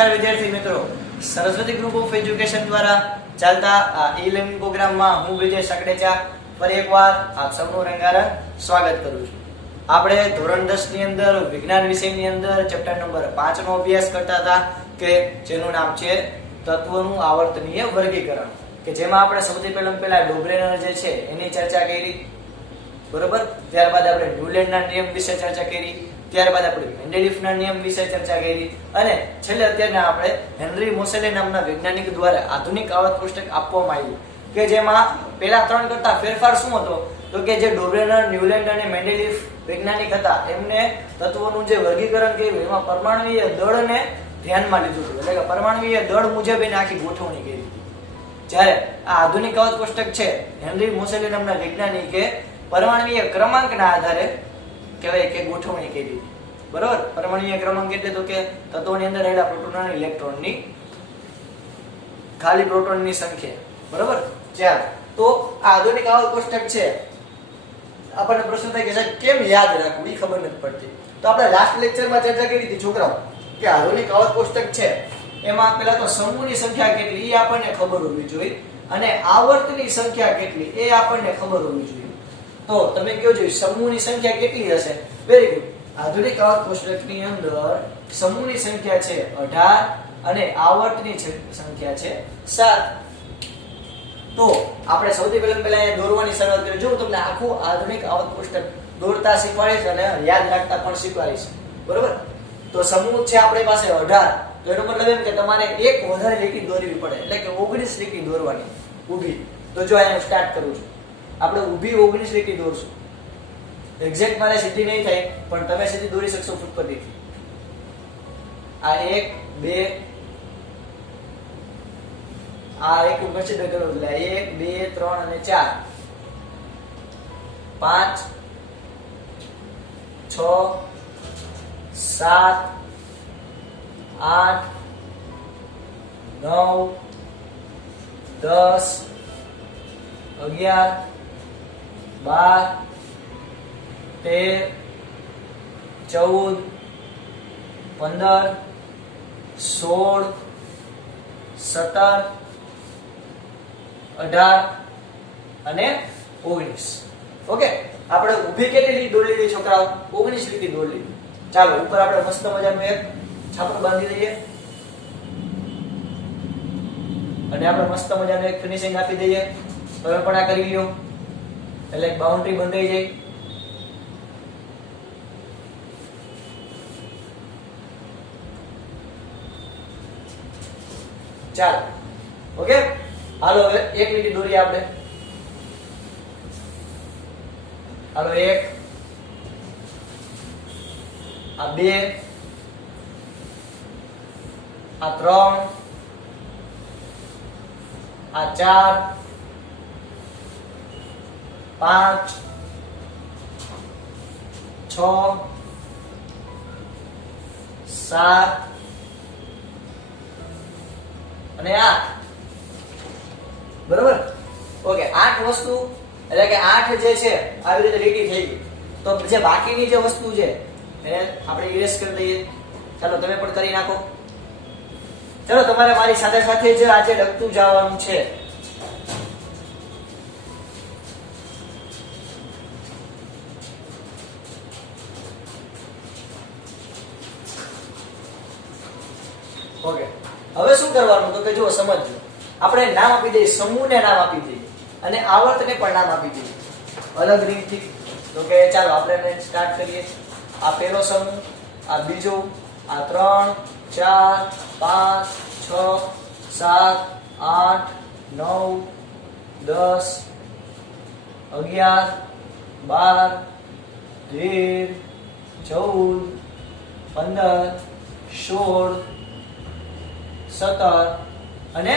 નમસ્કાર વિદ્યાર્થી મિત્રો, સરસ્વતી ગ્રુપ ઓફ એજ્યુકેશન દ્વારા ચાલતા આ ઈ-લર્નિંગ પ્રોગ્રામમાં હું વિજય સકડેચા ફરી એકવાર આપ સૌનું રંગારંગ સ્વાગત કરું છું. આપણે ધોરણ 10 ની અંદર વિજ્ઞાન વિષયની અંદર ચેપ્ટર નંબર 5 નો અભ્યાસ કરતા હતા કે જેનું નામ છે તત્વોનું આવર્તનીય વર્ગીકરણ, કે જેમાં આપણે સૌથી પહેલા ડોબ્રેનર જે છે એની ચર્ચા કરી, બરોબર. ત્યારબાદ આપણે ન્યુલેન્ડના નિયમ વિશે ચર્ચા કરી, ત્યારબાદ આપણે મેન્ડેલિફના નિયમ વિશે ચર્ચા કરી અને છેલ્લે અત્યારના આપણે હેનરી મોસેલે નામના વૈજ્ઞાનિક દ્વારા આધુનિક આવર્ત કોષ્ટક આપવામાં આવ્યું, કે જેમાં પહેલા ત્રણ કરતા ફેરફાર શું હતો તો કે જે ડોબ્રેનર, ન્યુલેન્ડ અને મેન્ડેલિફ વૈજ્ઞાનિક હતા એમને તત્વોનું જે વર્ગીકરણ કર્યું એમાં પરમાણુય દળને ધ્યાનમાં લીધું હતું, એટલે કે પરમાણુય દળ મુજબ એને આખી ગોઠવણી કરી હતી. જ્યારે આ આધુનિક આવર્ત કોષ્ટક છે હેનરી મોસેલે નામના વૈજ્ઞાનિકે પરમાણુય ક્રમાંકના આધારે કહેવાય કે ગોઠવણી કરી, બરોબર. પરમાણુય ક્રમાંક એટલે તો કે તત્વોની અંદર રહેલા પ્રોટોન અને ઇલેક્ટ્રોનની ખાલી પ્રોટોનની સંખ્યા, બરોબર. ચાલો, તો આ આધુનિક આવર્ત કોષ્ટક છે આપણને પ્રશ્ન થાય કે સાહેબ કેમ યાદ રાખવું, એ ખબર નથી પડતી. તો આપણે લાસ્ટ લેક્ચરમાં ચર્ચા કરી હતી છોકરાઓ કે આધુનિક આવર્ત કોષ્ટક છે એમાં પહેલા તો સમૂહની સંખ્યા કેટલી એ આપણને ખબર હોવી જોઈએ અને આવર્તની સંખ્યા કેટલી એ આપણને ખબર હોવી જોઈએ. તો તમે કહો છો સમૂહની સંખ્યા કેટલી હશે? Very good. આધુનિક આવર્ત કોષ્ટકની અંદર સમૂહની સંખ્યા છે 18 અને આવર્તની સંખ્યા છે 7. તો આપણે સૌથી પહેલા અહીંયા દોરવાની શરૂઆત કરીએ. જો હું તમને આખું આધુનિક આવર્ત કોષ્ટક દોરતા શીખવાડીશ અને યાદ રાખતા પણ શીખવાડીશ, બરોબર. તો સમૂહ છે આપણી પાસે 18, તો એનો મતલબ એમ કે તમારે એક વધારે લીટી દોરવી પડે, એટલે કે 19 લીટી દોરવાની ઊભી. તો જો અહીંયા હું સ્ટાર્ટ કરું છું, આપણે ઊભી 19 લીટી દોરશું. એક્ઝેક્ટ મારે સીધી નહીં થાય પણ તમે સીધી દોરી શકશો ફૂટપટ્ટીથી. આ 1 2 આ એક કન્સિડર કરો એટલે 1 2 3 અને 4 5 6 7 8 9 10 11 12 13 14 15 16 17 18 અને 19. ઓકે, આપણે ઊભી કેટલી લીટી દોરી લીધી છોકરાઓ? 19 લીટી દોરી લીધી. ચાલો, ઉપર આપણે મસ્ત મજાનું એક છાપરું બાંધી દઈએ અને આપણે મસ્ત મજાનું એક ફિનિશિંગ આપી દઈએ. તમે પણ આ કરી લ્યો એટલે એક બાઉન્ડ્રી બંધાઈ જાય. ચાલો, ઓકે. હાલો હવે એક લીટી દોરીએ આપણે. હાલો, 1 આ 2 આ 3 આ 4 5 6 7 અને 8, બરોબર. ઓકે, 8 વસ્તુ એટલે કે 8 જે છે આવી રીતે લીટી થઈ ગઈ. તો જે બાકીની જે વસ્તુ છે એને આપણે ઇરેઝ કરી દઈએ. ચાલો, તમે પણ કરી નાખો. ચાલો, તમારે મારી સાથે સાથે જ આજે લખતું જવાનું છે. ઓકે, હવે શું કરવાનું તો કે જુઓ, સમજજો. આપણે નામ આપી દઈએ, સમૂહને નામ આપી દઈએ અને આવર્તને પણ નામ આપી દઈએ અલગ રીતથી. તો કે ચાલો આપણે સ્ટાર્ટ કરીએ. આ પહેલો સમૂહ, આ બીજો, આ 3 4 5 6 7 8 9 10 11 12 13 14 15 16 17 અને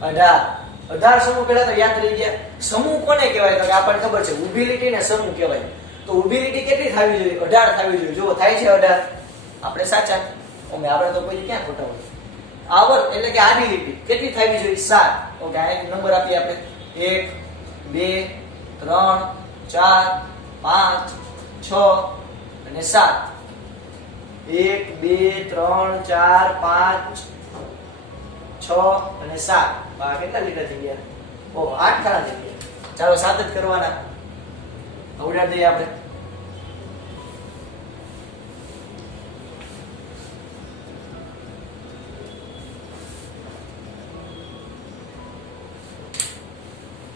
18 સમૂહ. પહેલા તો યાદ રહી ગયા. સમૂહ કોને કહેવાય તો કે આપણને ખબર છે ઊભી લીટીને સમૂહ કહેવાય. તો ઊભી લીટી કેટલી થવી જોઈએ? 18 થવી જોઈએ. જો થાય છે 18, આપણે સાચા. આપણે તો કોઈ ક્યાં ખોટા હોય. આવર્ત એટલે કે આડી લીટી કેટલી થવી જોઈએ? 7. ઓકે, આ એક નંબર આપીએ આપણે. 1 2 3 4 5 6 અને 7. 1 2 3 4 5 6 અને 7 આ કેટલા લીટર થઈ ગયા? ઓહ 8 ખાના થઈ ગયા. ચાલો 7 જ કરવાના. ઉડાડી દઈએ આપણે.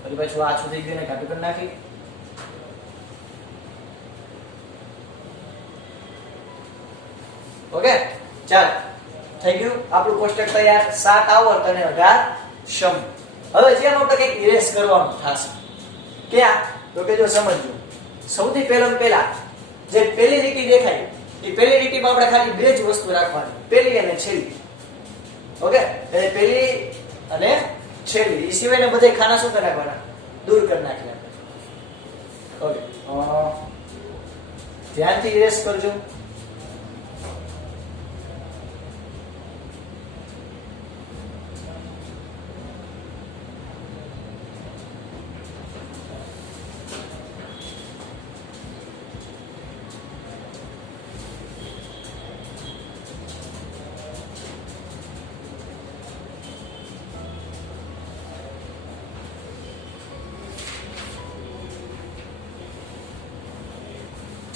ફરી પાછું આછું થઈ ગયું ને ઘાટું કરી નાખી. ઓકે ચાલ થઈ ગયું આપણું કોષ્ટક તૈયાર. 7 આવર્ત અને 18 સમ. હવે જેમ આપણે કંઈક ઇરેઝ કરવાનું થશે. ક્યાં? તો કે જો સમજજો. સૌથી પહેલા જે પહેલી લીટી દેખાય એ પહેલી લીટીમાં આપણે ખાલી બે જ વસ્તુ રાખવાની, પહેલી અને છેલ્લી. ઓકે એટલે પહેલી અને છેલ્લી એ સિવાયના બધા ખાના શું કરી નાખવાના? દૂર કરી નાખ્યા. ઓકે ધ્યાનથી ઇરેઝ કરજો.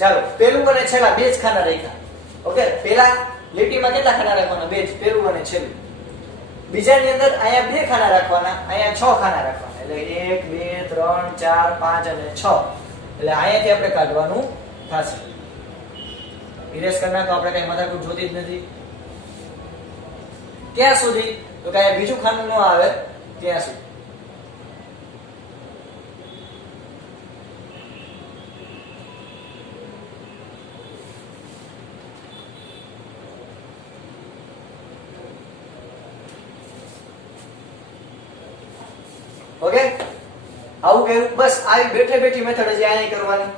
ચાલો પહેલું અને છેલ્લા બે જ ખાના રાખ્યા. ઓકે પહેલા લીટીમાં કેટલા ખાના રાખવાના? બે જ, પહેલું અને છેલ્લું. બીજાની અંદર અહીંયા બે ખાના રાખવાના, અહીંયા 6 ખાના રાખવાના. એટલે 1 2 3 4 5 અને 6. એટલે અહીંયાથી આપણે કાઢવાનું થશે. ઇરેઝ કરી નાખો. આપણે કઈ માથાકૂટ જોતી જ નથી. ક્યાં સુધી? તો કે અહીંયા બીજું ખાનું ન આવે ત્યાં સુધી. ઓકે આવું કર્યું. બસ આવી બેઠે બેઠી મેથડ જ અહીંયા કરવાની.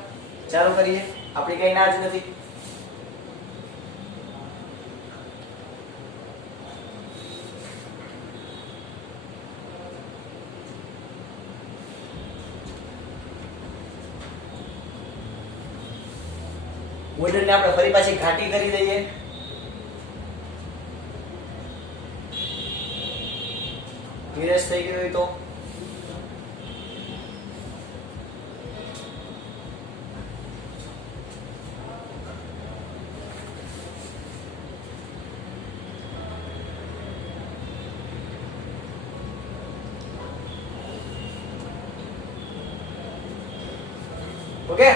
ચાલુ કરીએ. આપણી કઈ ના જ નથી. વોડરને આપણે ફરી પાછી ઘાટી કરી દઈએ. ઇરેઝ થઈ ગયું હોય તો ઓકે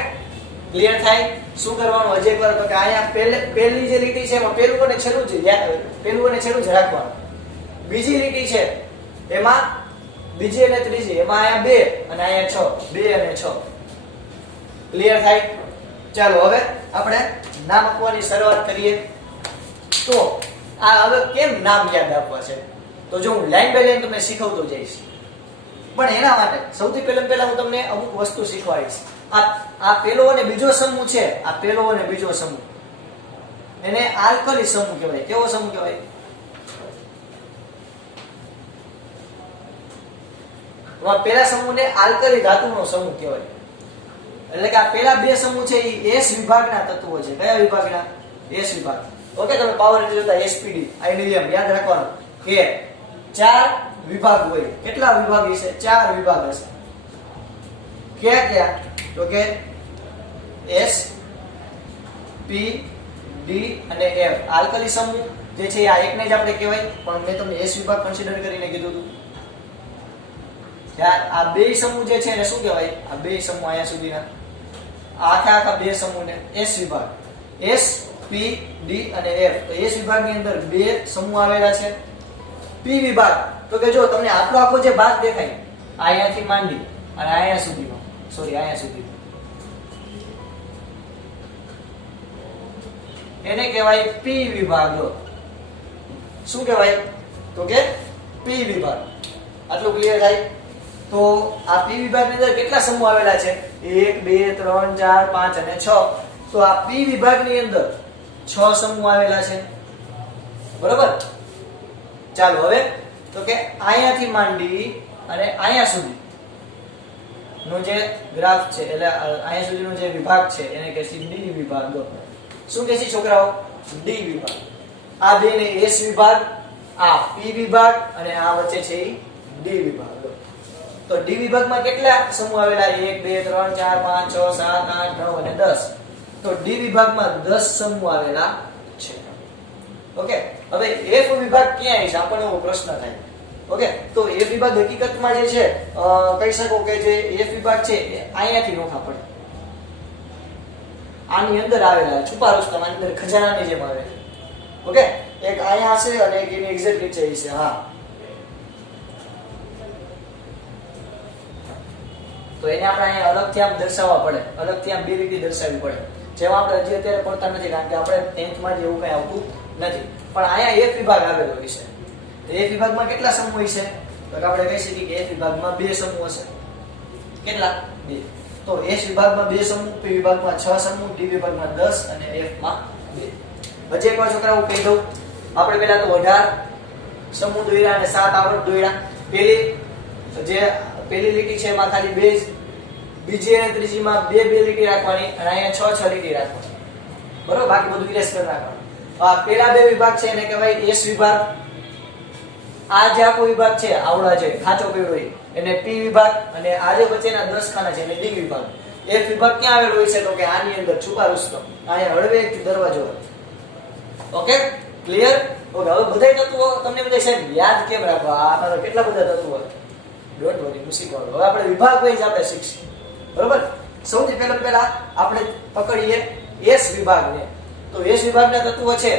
ક્લિયર થાય? શું કરવાનું હજી એકવાર? તો કે અહીંયા પહેલી જે લીટી છે એમાં પહેલું અને છેલ્લું જ રાખવાનું. બીજી લીટી છે એમાં બીજી અને ત્રીજી એમાં અહીંયા 2 અને અહીંયા 6, 2 અને 6. ક્લિયર થાય? ચાલો હવે આપણે નામ આપવાની શરૂઆત કરીએ. તો આ હવે કેમ નામ યાદ આપવા છે? તો જો હું લાઈન બાય લાઈન તમને શીખવતો જઈશ, પણ એના માટે સૌથી પહેલા હું તમને અમુક વસ્તુ શીખવાડીશ. આ પહેલો અને બીજો સમૂહ છે, આ પહેલો અને બીજો સમૂહ એને આલ્કલી સમૂહ કહેવાય. કેવો સમૂહ કહેવાય? પહેલા સમૂહને આલ્કલી ધાતુનો સમૂહ કહેવાય. એટલે કે આ પહેલા બે સમૂહ છે એ S વિભાગના તત્વો છે. કયા વિભાગના? S વિભાગ. ઓકે તમે પાવર જોતા એસપીડી આઈડીએમ યાદ રાખવાનું કે 4 વિભાગ હોય. કેટલા વિભાગ હશે? 4 વિભાગ હશે. ક્યાં? તો કે S P D અને F આલ્કલી સમૂહ જે છે આ એકને જ આપણે કહેવાય, પણ મેં તમને S વિભાગ કન્સિડર કરીને કીધું હતું. આ બે સમૂહ જે છે એને શું કહેવાય? આ બે સમૂહ અહીંયા સુધીના આખા બે સમૂહને S વિભાગ. S P D અને F. તો S વિભાગની અંદર બે સમૂહ આવેલા છે. P વિભાગ તો કે જો તમને આખો જે ભાગ દેખાય અહીંયાથી માંડી અને અહીંયા સુધીનો, અહીંયા સુધી, એને કહેવાય P વિભાગ. શું કહેવાય? તો કે P વિભાગ. આટલું ક્લિયર થાય? તો આ P વિભાગની અંદર કેટલા સમૂહ આવેલા છે? 1 2 3 4 5 અને 6. તો આ P વિભાગની અંદર 6 સમૂહ આવેલા છે. બરોબર? ચાલો હવે તો કે અહીંયાથી માંડી અને અહીંયા સુધી નો જે ગ્રાફ છે, એટલે અહીંયા સુધીનો જે વિભાગ છે એને કહે છે D વિભાગ. શું કહે છે છોકરાઓ? D વિભાગ. આ બે ને S વિભાગ, આ પી વિભાગ અને આ વચ્ચે છે ઈ ડી વિભાગ. તો ડી વિભાગમાં કેટલા સમૂહ આવેલા? 1 2 3 4 5 6 7 8 9 અને 10. તો ડી વિભાગમાં 10 સમૂહ આવેલા છે. ઓકે, હવે એફ વિભાગ ક્યાં છે આપણને એવો પ્રશ્ન થાય. ઓકે, તો એફ વિભાગ હકીકતમાં જે છે કહી શકો કે જે એફ વિભાગ છે એ અહીંયાથી નોખા પડે, આની અંદર આવેલા છુપા રસ્તામાં અંદર ખજાનાની જેમ આવે છે. ઓકે, એક અહીંયા છે અને એક એની એક્ઝેક્ટ નીચે છે. હા, તો એને આપણે અહીંયા અલગથી આમ દર્શાવવા પડે, અલગથી આમ બે રીતે દર્શાવવી પડે, જેમાં આપણે હજી અત્યારે પડતા નથી કારણ કે આપણે 10th માં જેવું કઈ આવતું નથી. પણ અહીંયા એફ વિભાગ આવેલો હોય છે. તો એફ વિભાગમાં કેટલા સમૂહ હોય છે? તો આપણે કહી શકીએ કે એફ વિભાગમાં 2 સમૂહ હશે. કેટલા? 2. તો એફ વિભાગમાં 2 સમૂહ, પી વિભાગમાં 6 સમૂહ, ડી વિભાગમાં 10 અને એફ માં 2. હજી એકવાર છોકરાઓ કહી દઉં, આપણે પહેલા તો 18 સમૂહ દોર્યા અને 7 આવર્ત દોર્યા. પેલી લીટી છે એમાં ખાલી 2 જ, બીજી અને ત્રીજીમાં 2 લીટી રાખવાની અને અહીંયા 6 લીટી રાખવાની. બરોબર, બાકી બધું ઇરેઝ કરી નાખવાનું. આ પેલા 2 વિભાગ છે એને કહેવાય એસ વિભાગ. આ જે આખો વિભાગ છે આવડા છે ખાચો પીળો એને પી વિભાગ, અને આ જે વચ્ચેના 10 ખાના છે એને ડી વિભાગ. એફ વિભાગ ક્યાં આવેલો હોય છે? તો કે આની અંદર છુપા રસ્તો, અહીંયા હળવેકથી દરવાજો. Okay, clear? ઓકે, હવે બધા તત્વો તમને બધા સાહેબ યાદ કેમ રાખવા? આ કેટલા બધા તત્વો? ડોન્ટ વરી, મુસીબત. હવે આપણે વિભાગ વાઇઝ આપણે શીખીએ. બરોબર, સૌથી પહેલા આપણે પકડીએ એસ વિભાગને. તો એસ વિભાગના તત્વો છે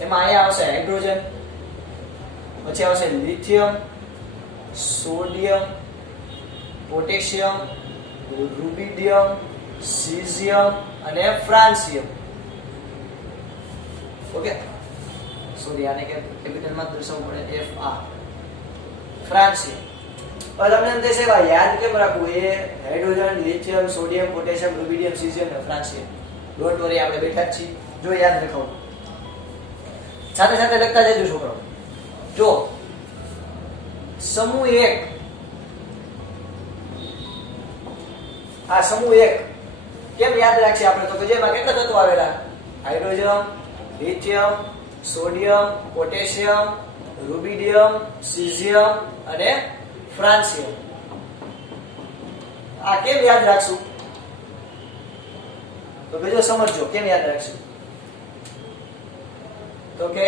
એમાં અહીંયા આવશે હાઇડ્રોજન, પછી આવશે lithium, sodium, potassium, rubidium, caesium અને ફ્રાન્સિયમ. ઓકે, સોરી આને કેપિટલમાં દર્શાવવું પડે, એફ આર, ફ્રાન્સિયમ. હવે તમને એમ થશે ભાઈ યાદ કેમ રાખવું? એ hydrogen, lithium, sodium, potassium, rubidium, caesium અને ફ્રાન્સિયમ. ડોન્ટ વરી, આપણે બેઠા જ છીએ. જો યાદ રાખો, સાથે સાથે લખતા જજો છોકરાઓ. જો સમૂહ 1, આ સમૂહ 1 કેમ યાદ રાખશે આપણે? તો કે જેમાં કેટલા તત્વો આવેલા? Hydrogen, lithium, sodium, potassium, rubidium, caesium અને ફ્રાન્સિયમ. આ કેમ યાદ રાખશું? તો બીજો સમજો કેમ યાદ રાખશું. તો કે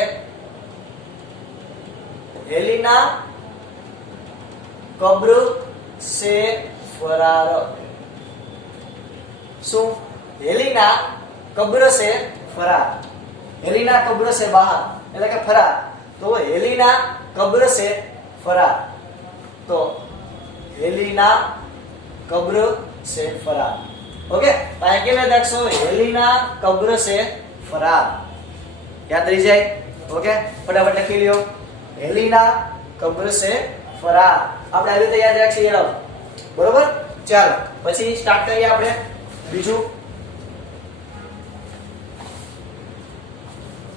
हेलिना कब्र से फरार. શું? हेलिना कब्र से फरार. हेलिना कब्र से बाहर એટલે કે ફરાર. તો हेलिना कब्र से फरार. तो हेलिना कब्र से फरार. ओके, આ કેમ યાદ રાખશો? हेलिना कब्र से फरार યાદ રહી જાય. ઓકે, ફટાફટ લખી લ્યો. हेलिना कब्र से फरार. આપણે આવી રીતે યાદ રાખીએ યાર. બરોબર, ચાલો પછી સ્ટાર્ટ કરીએ આપણે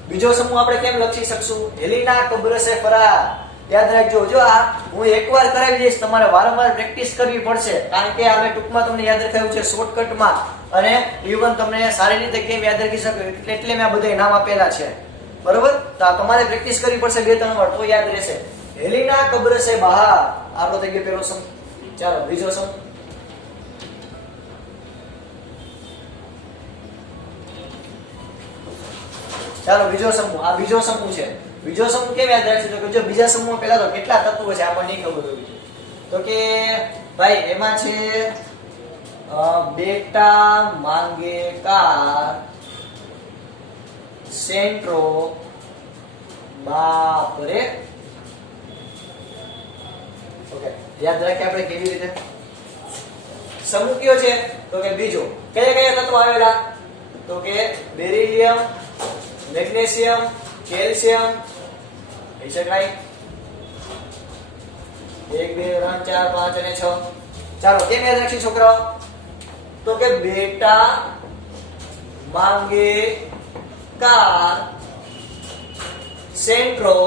બીજો સમૂહ આપણે કેમ લખી શકશું? हेलिना कब्र से फरार. યાદ રાખજો. જો આ હું એકવાર કરાવી દઈશ, તમારે વારંવાર પ્રેક્ટિસ કરવી પડશે કારણ કે અમે ટૂંકમાં તમને યાદ રખાયું છે શોર્ટકટમાં, અને ઇવન તમને સારી રીતે કેમ યાદ રાખી શકો એટલે મેં આ બધા નામ આપેલા છે. બરોબર, તો તમારે પ્રેક્ટિસ કરવી પડશે 2-3 વાર તો યાદ રહેશે. हेलिना कब्र से बाहर આપણો થઈ ગયો પહેલો સમૂહ. ચાલો બીજો સમૂહ. ચાલો બીજો સમૂહ. આ બીજો સમૂહ છે. બીજો સમૂહ કેમ યાદ રાખજો? તો જો બીજા સમૂહમાં પહેલા તો કેટલા તત્વો છે આપણને નહીં ખબર હોય. તો કે ભાઈ એમાં છે બેટા માંગે કાર, સેન્ટ્રો બાપ રે. ઓકે, યાદ રાખીએ આપણે કેવી રીતે. સમૂહ કયો છે? તો કે બીજો. કયા કયા તત્વો આવેલા? તો કે બેરિલિયમ, મેગ્નેશિયમ, કેલ્શિયમ. કહી શકાય 1 2 3 4 5 અને 6. ચાલો કેમ યાદ રાખીએ છોકરાઓ? તો કે બેટા માંગે કાર, સેન્ટ્રો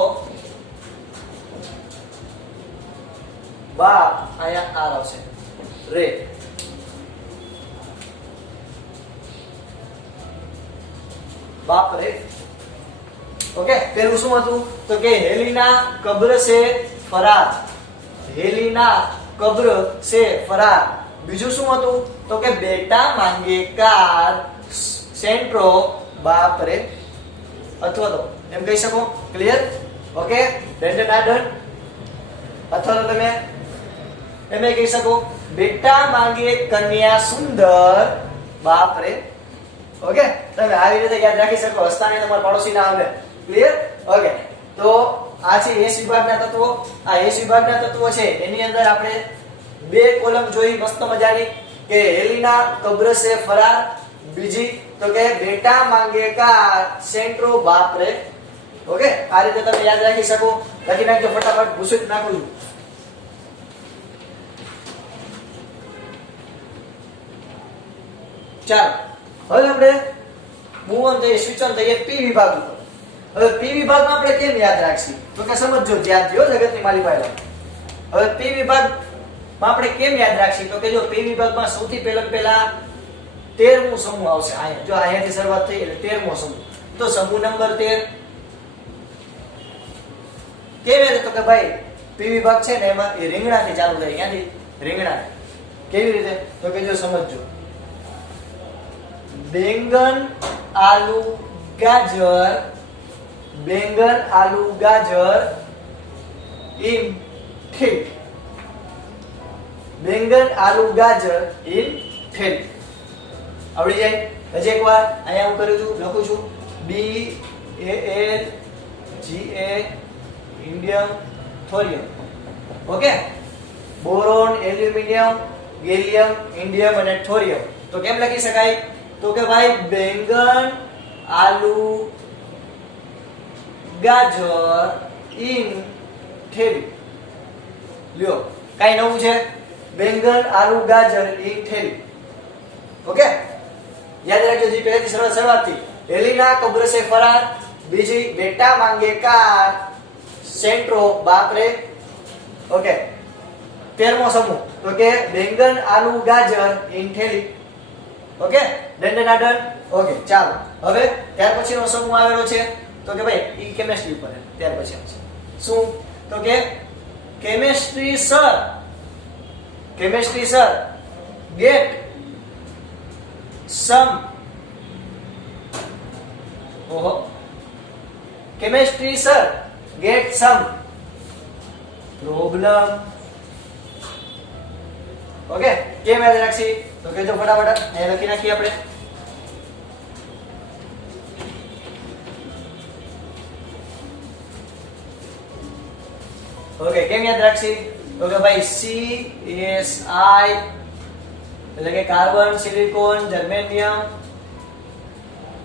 બાપ, અહીંયા આર આવશે, રે. બાપ રે. ओके पहलू શું હતું તો કે હેલીના કબ્ર સે ફરાર હેલીના કબ્ર સે ફરાર બીજું શું હતું તો કે બેટા માંગે કાર સેન્ટ્રો બાપ રે અથવા તો એમ કહી શકો ક્લિયર ઓકે ડન અથવા તો તમે એમ કહી શકો બેટા માંગે કન્યા સુંદર બાપ રે ઓકે તમે આવી રીતે યાદ રાખી શકો હસ્તાને તમારા પાડોશી ના આવે ક્લિયર ઓકે તો આ છે એસ વિભાગના તત્વો આ એસ વિભાગના તત્વો છે એની અંદર આપણે બે કોલમ જોઈ મસ્ત મજાની કે હેલીના કબ્ર સે ફરાર બીજી તો કે બેટા માંગે કાર સેન્ટ્રો બાપ રે ઓકે આ રીતે તમે યાદ રાખી શકો લખી નાખજો ફટાફટ ભૂસુટ નાખું ચાલો હવે આપણે મૂવ ઓન થઈએ સ્વિચ ઓન થઈએ પી વિભાગ ઉપર હવે પી વિભાગમાં આપણે કેમ યાદ રાખીએ તો કે સમજો ધ્યાનથી હો જગતની માલિભાઈ હવે પી વિભાગમાં આપણે કેમ યાદ રાખીએ તો કે જો પી વિભાગમાં સૌથી પહેલા 13મો સમૂહ આવશે અહીંયા જો અહીંયાથી શરૂઆત થઈ એટલે 13મો સમૂહ તો સમૂહ નંબર 13 કેવી રીતે તો કે ભાઈ પી વિભાગ છે ને એમાં એ રીંગણાથી ચાલુ થાય ક્યાંથી રીંગણા કેવી રીતે તો કે જો સમજો બેંગન આલુ ગાજર in thel બેંગન આલુ ગાજર in thel આવડી જાય હજી એકવાર અહીંયા હું કરું છું લખું છું BAL GA indium થોરિયમ okay boron aluminium gallium indium અને થોરિયમ તો કેમ લખી શકાય તો કે ભાઈ બેંગન આલુ ગાજર ઇન થેલી લ્યો કાઈ નવું છે બેંગન આલુ ગાજર ઇન થેલી ઓકે યાદ રાખજો જી પહેલેથી શરૂઆતથી હેલીના કબ્ર સે ફરાર બીજી બેટા માંગે કાર સેન્ટ્રો બાપ રે ઓકે 13મો સમૂહ તો કે બેંગન આલુ ગાજર ઇન થેલી ઓકે ડન ઓકે ચાલો હવે ત્યાર પછીનો સમૂહ આવેલો છે તો કે ભાઈ ઈ કેમિસ્ટ્રી ઉપર ત્યાર પછી આવશે શું તો કે કેમિસ્ટ્રી સર ગેટ સમ ઓહો કેમિસ્ટ્રી સર ગેટ સમ પ્રોબ્લેમ ઓકે કેમ યાદ રાખશી તો કે જો ફટાફટ અહીં લખી નાખીએ આપણે ઓકે કેમ યાદ રાખશી તો કે ભાઈ CSI એટલે કે કાર્બન સિલિકોન જર્મેનિયમ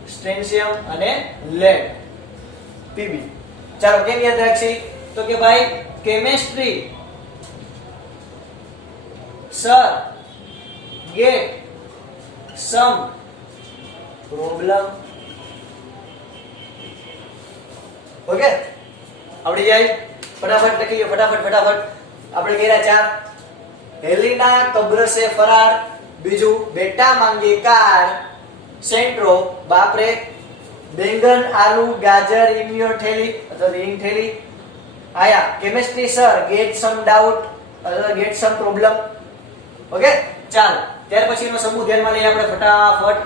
સ્ટ્રેન્શિયમ અને લેડ PB ચાલો કેમ યાદ રાખશી તો કે ભાઈ chemistry sir get some problem okay આવડી જાય ફટાફટ લખી લો ફટાફટ આપણે કર્યા ચાર હેલીના કબ્ર સે ફરાર બીજું બેટા માંગે કાર સેન્ટ્રો બાપરે બેંગન આલુ ગાજર ઇમ્યો થેલી અથવા ઇન થેલી આયા કેમિસ્ટ્રી સર ગેટ સમ ડાઉટ અથવા ગેટ સમ પ્રોબ્લેમ ઓકે ચાલો ત્યાર પછીનો સમૂહ ધ્યાનમાં લઈએ આપણે ફટાફટ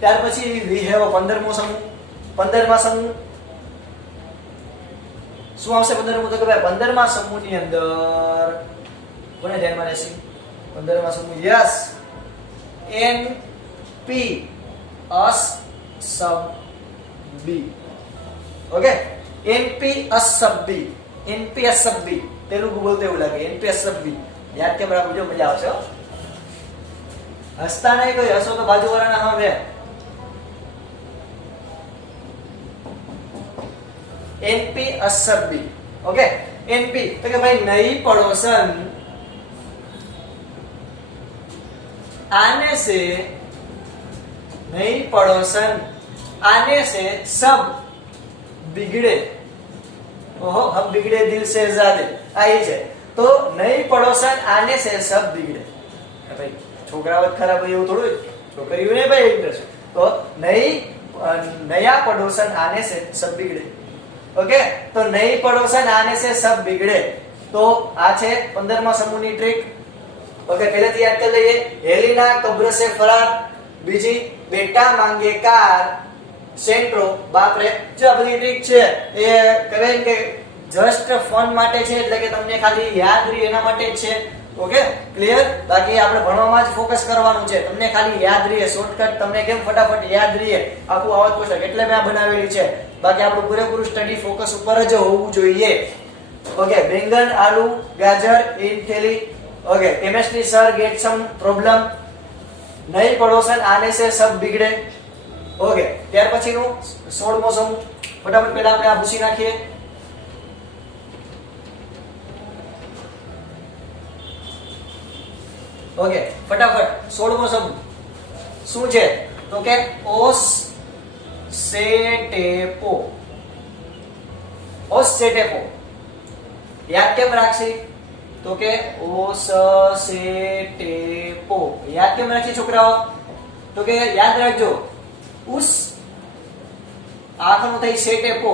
ત્યાર પછી વી હેવ 15મો સમૂહ 15મા સમૂહ શું આવશે 15મો તો કે ભાઈ 15મા સમૂહની અંદર કોને ધ્યાનમાં લેશે 15મા સમૂહ યસ NP અસ સબ B ઓકે NP અસ સબ B NP અસ સબ B तेलुगु बोलते हुए लगे NP अस सब B याद के बराबर जो मजा आवशे हसता नहीं कोई हसो तो बाजू वाला ना हम है NP अस सब B ओके NP तो कि भाई नई पड़ोसन आने से नई पड़ोसन आने से सब बिगड़े ओहो हम बिगड़े दिल से ज्यादा आई है तो नई पड़ोसन आने से सब बिगड़े भाई छोकरा खराब એવું થોડું છોકરીઓ ને ભાઈ ઇન્ટરેસ્ટ तो नया पड़ोसन आने से सब बिगड़े। ओके, तो नई पड़ोसन आने से सब बिगड़े, तो आ छे 15મા સમૂહની ટ્રીક। ओके, પહેલેથી યાદ કરી લઈએ। हेलिना कब्र से फरार, બીજી बेटा मांगे कार, સેન્ટ્રો બાપ રે। જો આ બધી ટ્રીક છે એ કહેવાય કે જસ્ટ ફન માટે છે, એટલે કે તમને ખાલી યાદ રહે એના માટે જ છે। Okay, clear? બાકી આપણે ભણવામાં જ ફોકસ કરવાનું છે, તમને ખાલી યાદ રહે, શોર્ટકટ તમને કેમ ફટાફટ યાદ રહે આખું આવત પુસ્તક એટલે મેં આ બનાવેલી છે। બાકી આપણું પૂરેપૂરું સ્ટડી ફોકસ ઉપર જ હોવું જોઈએ। ઓકે, બેંગન, આલુ, ગાજર ઇન થેલી। Okay, chemistry sir get some problem, नई पड़ोसन आने से सब बिगड़े। ओके, ત્યાર પછીનું 16મો સમૂહ ફટાફટ પહેલા આપણે આ ભૂસી નાખીએ। ओके, फटाफट 16મો સમૂહ શું છે તો કે ઓસ સેટેપો। ઓસ સેટેપો યાદ કેમ રાખશી तो के ओस से टेपो याद केम राखी छोकराओ तो के याद रखजो उस आखरનું થઈ સેટેપો।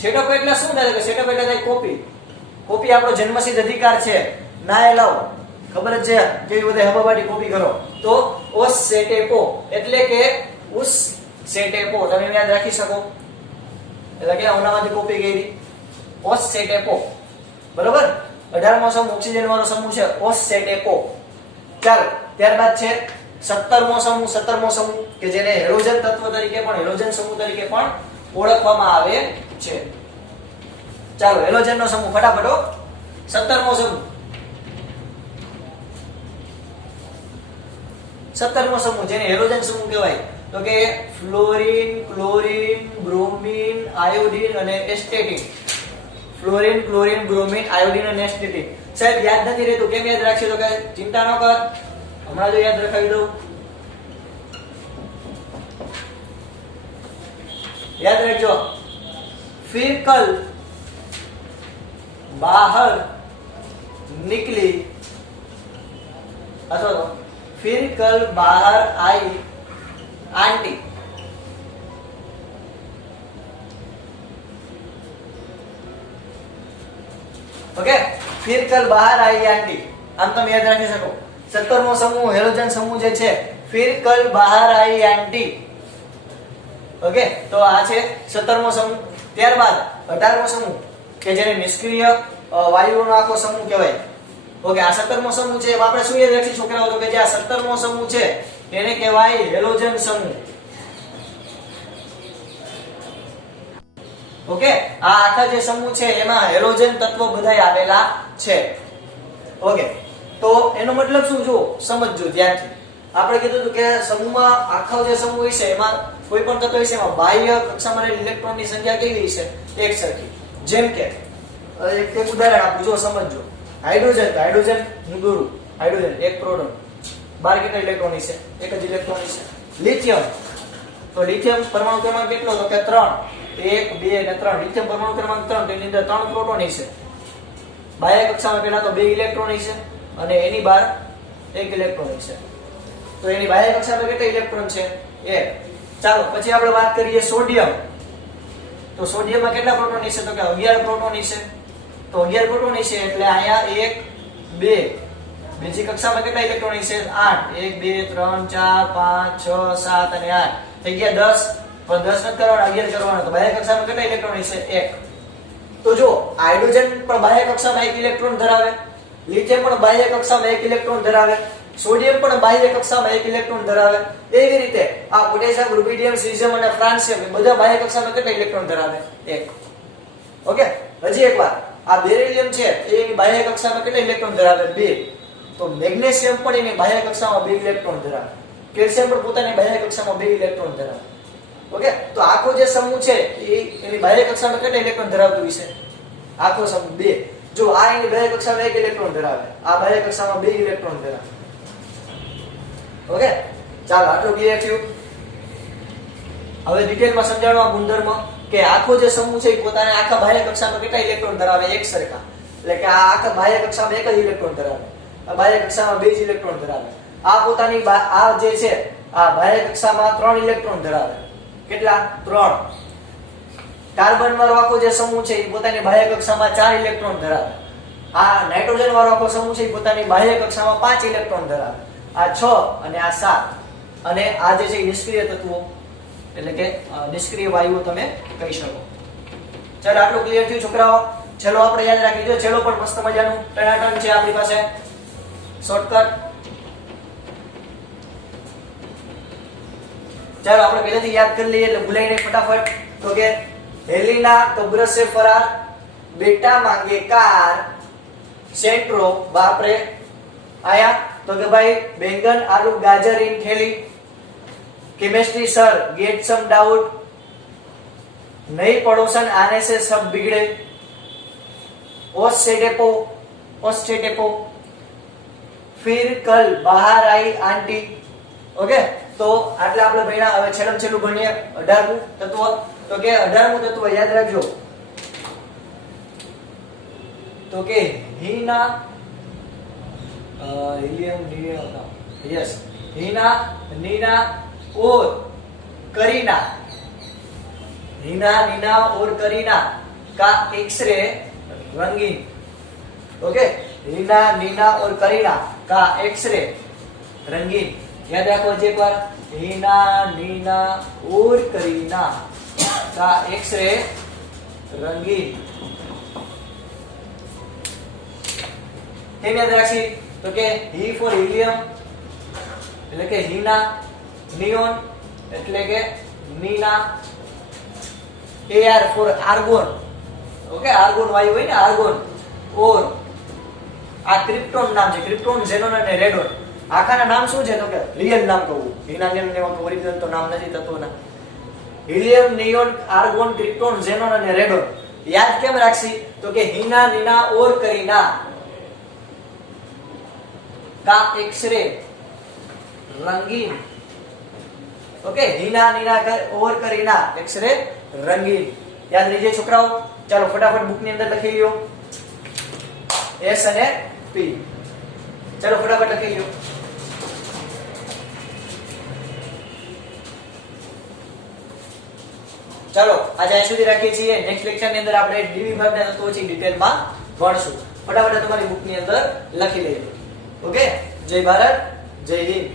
સેટેપો એટલે શું થાય કે સેટેપો એટલે થાય કોપી। કોપી આપણો જન્મસિદ્ધ અધિકાર છે, ના એલાવ, ખબર જ છે કેવી બધે હબાબાટી કોપી કરો। તો ઓસ સેટેપો એટલે કે ઉસ સેટેપો તમે યાદ રાખી શકો, એટલે કે ઓનામાંથી કોપી કરી ઓસ સેટેપો, બરોબર। 18મો સમૂહ ઓક્સિજન વાળો સમૂહ છે ઓસ સેટેપો। ચાલો, ત્યારબાદ છે 17મો સમૂહ। 17મો સમૂહ કે જેને હેલોજન તત્વ તરીકે પણ હેલોજન સમૂહ તરીકે પણ ઓળખવામાં આવે છે। ચાલો, હેલોજનનો સમૂહ ફટાફટ 17મો સમૂહ। 17મો સમૂહ જેને હેલોજન સમૂહ કહેવાય તો કે ફ્લોરીન, ક્લોરીન, બ્રોમીન, આયોડીન અને એસ્ટેટિન। फ्लोरीन, क्लोरीन, ब्रोमीन, आयोडीन અને એસ્ટેટિન। સાહેબ યાદ નથી રહેતું, કેમ યાદ રાખશો તો કે ચિંતા ન કર, હમણાં જો યાદ રખાવી દઉં। યાદ રાખજો, फिर कल बाहर निकली अथवा तो फिर कल बाहर आई आंटी। ओके, फिर कल बाहर आई आंटी, આમ તમે યાદ રાખી શકો। 17મો સમૂહ હેલોજન સમૂહ જે છે फिर कल बाहर आई आंटी। ओके, તો આ છે 17મો સમૂહ। ત્યારબાદ 18મો સમૂહ કે જેને નિષ્ક્રિય વાયુઓનો આખો સમૂહ કહેવાય। ઓકે, આ 17મો સમૂહ છે આપણે શું યાદ રાખી છોકરાઓ તો કે જે આ 17મો સમૂહ છે એને કહેવાય હેલોજન સમૂહ। ओके, આ આખા જે સમૂહ છે એમાં હેલોજન તત્વો બધાય આવેલા છે। ઓકે, તો એનો મતલબ શું જો સમજજો ધ્યાનથી। આપણે કીધું હતું કે સમૂહમાં આખો જે સમૂહ છે એમાં કોઈ પણ તત્વ છે એમાં બાહ્ય કક્ષામાં રહેલ ઇલેક્ટ્રોનની સંખ્યા કેવી છે એક સરખી। જેમ કે એક ઉદાહરણ આપું, જો સમજજો। હાઇડ્રોજન, હાઇડ્રોજન હું દોરું, હાઇડ્રોજન એક પ્રોટોન, બાર કેટલા ઇલેક્ટ્રોન છે એક જ ઇલેક્ટ્રોન છે। લિથિયમ, તો લિથિયમ પરમાણુ ક્રમાંક કેટલો તો કે 3, 1 2 અને 3। લિથિયમ પરમાણુ ક્રમાંક 3 તો એની અંદર 3 પ્રોટોન છે। બાહ્ય કક્ષામાં પહેલા તો 2 ઇલેક્ટ્રોન છે અને એની બહાર 1 ઇલેક્ટ્રોન છે। તો એની બાહ્ય કક્ષામાં કેટલા ઇલેક્ટ્રોન છે 1। ચાલો પછી આપણે વાત કરીએ સોડિયમ, તો સોડિયમમાં કેટલા પ્રોટોન છે તો કે 11 પ્રોટોન છે। તો 11 પ્રોટોન છે એટલે અહીંયા 1 2, બીજી કક્ષામાં કેટલા ઇલેક્ટ્રોન છે 8, 1 2 3 4 5 6 7 અને 8 થઈ ગયા 10। પણ 10 નથી કરવાના, 11 કરવાના, તો બાહ્ય કક્ષામાં કેટલા ઇલેક્ટ્રોન છે 1। તો જો હાઇડ્રોજન પણ બાહ્ય કક્ષામાં 1 ઇલેક્ટ્રોન ધરાવે, લિથિયમ પણ બાહ્ય કક્ષામાં 1 ઇલેક્ટ્રોન ધરાવે, સોડિયમ પણ બાહ્ય કક્ષામાં 1 ઇલેક્ટ્રોન ધરાવે। એવી રીતે આ પોટેશિયમ, રૂબિડિયમ, સીઝિયમ અને ફ્રાન્સિયમ એ બધા બાહ્ય કક્ષામાં કેટલા ઇલેક્ટ્રોન ધરાવે 1। ઓકે, હજી એકવાર આ બેરિલિયમ છે એની બાહ્ય કક્ષામાં કેટલા ઇલેક્ટ્રોન ધરાવે 2। તો મેગ્નેશિયમ પણ એની બાહ્ય કક્ષામાં 2 ઇલેક્ટ્રોન ધરાવે, કેલ્શિયમ પણ પોતાની બાહ્ય કક્ષામાં 2 ઇલેક્ટ્રોન ધરાવે। ઓકે, તો આખો જે સમૂહ છે એ એની બાહ્ય કક્ષામાં કેટલા ઇલેક્ટ્રોન ધરાવતું હશે આખો સમૂહ 2। જો આ એની બાહ્ય કક્ષામાં 1 ઇલેક્ટ્રોન ધરાવે, આ બાહ્ય કક્ષામાં 2 ઇલેક્ટ્રોન ધરાવે। ઓકે, ચાલો આટલું ક્લિયર થયું। હવે ડિટેલમાં સમજાવવાનો આ ગુણધર્મ કે આખો જે સમૂહ છે એ પોતાના આખા બાહ્ય કક્ષામાં કેટલા ઇલેક્ટ્રોન ધરાવે એક સરખા, એટલે કે આ આખા બાહ્ય કક્ષામાં 1 જ ઇલેક્ટ્રોન ધરાવે, આ બાહ્ય કક્ષામાં 2 જ ઇલેક્ટ્રોન ધરાવે। આ પોતાની આ જે છે આ બાહ્ય કક્ષામાં 3 ઇલેક્ટ્રોન ધરાવે. કેટલા? 3. કાર્બન વાળો આખો જે સમૂહ છે એ પોતાની બાહ્ય કક્ષામાં 4 ઇલેક્ટ્રોન ધરાવે. આ નાઇટ્રોજન વાળો આખો સમૂહ છે એ પોતાની બાહ્ય કક્ષામાં 5 ઇલેક્ટ્રોન ધરાવે. આ 6 અને આ 7. અને આ જે છે નિષ્ક્રિય તત્વો એટલે કે નિષ્ક્રિય વાયુઓ તમે કહી શકો. ચાલો આટલું ક્લિયર થયું છોકરાઓ. ચલો આપણે યાદ રાખી દો. ચલો પણ મસ્ત મજાનું ટનાટન છે આપણી પાસે શોર્ટકટ. ચાલો આપણે પહેલેથી યાદ કરી લઈએ એટલે ભૂલાઈ નહીં ફટાફટ. તો કે हेलिना कब्र से फरार, बेटा मांगे कार, सेंट्रो बाप रे आया तो के भाई बैंगन आलू गाजर इन थैली, chemistry sir get some doubt, नई पड़ोसन आने से सब बिगड़े, ओस से डेपो, फिर कल बाहर आई आंटी. ओके तो આટલા આપણે ભણ્યા. હવે છેલ્લું છેલ્લું ભણીએ 18મું તત્વ. તો કે 18મું તત્વ યાદ રાખજો. તો કે हीना हीलियम यस हीना नीना और करीना, हीना नीना और करीना का एक्सरे रंगीन. ओके हीना नीना और करीना का एक्सरे रंगीन. याद रखो एक बार हीना नीना और करीना का एक्सरे रंगीन. કેમ યાદ રાખી? તો કે ही ફોર હિલિયમ એટલે કે हीना, नियोन એટલે કે Neena, AR for argon. Okay argon વાયુ હોય ને આર્ગોન. ઓર આ ક્રિપ્ટોન નામ છે. ક્રિપ્ટોન, ઝેનોન અને રેડોન. આખાના નામ શું છે? તો કે રિયલ નામ કહું. हीना नियोन ને ઓરિજિનલ તો નામ નથી તત્વોના. Helium, neon, argon, krypton, xenon અને રેડોન. યાદ કેમ રાખશી? તો કે हीना नीना और करीना का एक्सरे रंगीन. ओके हीना नीना और करीना एक्सरे रंगीन. याद लीजिए છોકરાઓ. ચાલો ફટાફટ બુક ની અંદર લખી લ્યો S અને P. ચાલો ફટાફટ લખી લ્યો. ચાલો આજે અહીં સુધી રાખીએ છીએ. નેક્સ્ટ લેક્ચર ની અંદર આપણે ડી વિભાગના તત્વો છે ડિટેલમાં ભણશું. ફટાફટ તમારી બુક ની અંદર લખી લેજો. ओके जय भारत जय हिंद.